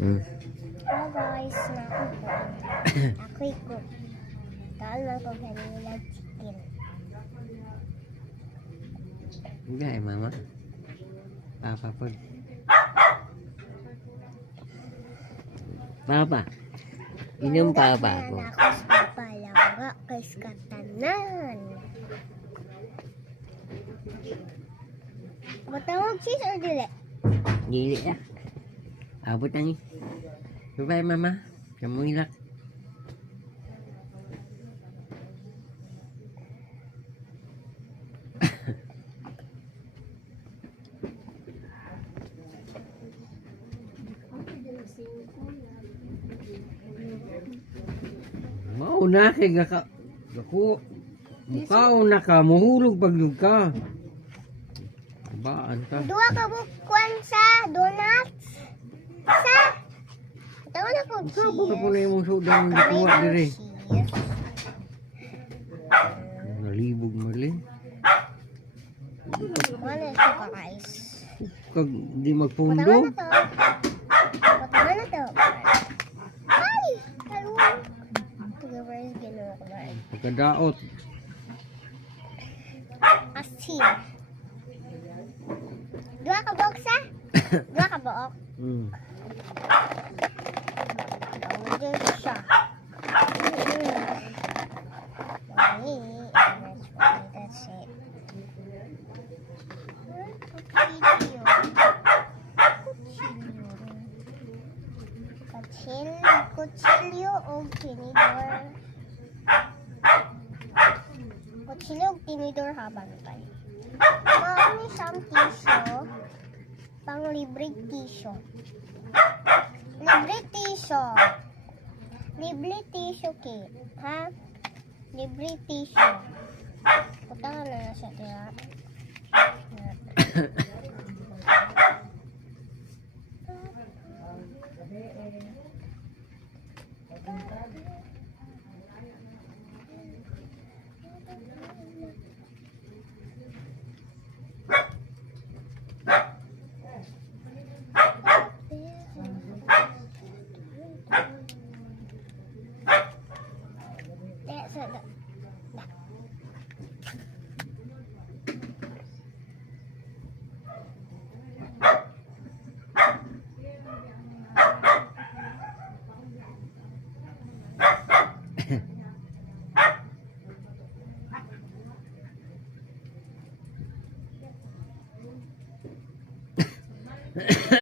Hmm. Hello guys, ako po. Ako ikot. Taan lang ko kanila chicken. Enggak ya mama. Papa pun. Papa. Minum papa Ako aku. sa papalangga kay skatanan. Matawag sis or dili? Gili ya. Abot nangis. Bye mama. Kamu hilak. Mau na kay gaka. Gaku. Mukaw na ka, muhulog paglug ka. Baan ka? Dua ka bukwan sa donuts. Sa. Tawag na po Sabo na po na yung sudan ng dikuha dire. Nalibog mali. Ano ito ka guys? Kag di magpundo. Patawa na to. Patawa na to. Ay! Talong. Tiga where's ginawa ko ba? Pagkadaot. Asin. Dua ka buok sa? Dua ka buok? Tawag din siya. Okay. That's it. Kutsilyo. Kutsilyo o tinidor. Kutsilyo o tinidor habang tayo. Marami siyang tisyo. Pang libre tisyo. Libre tisyo. Libre tisyo kit. Ha? Libre tisyo. Putangan na siya, tira.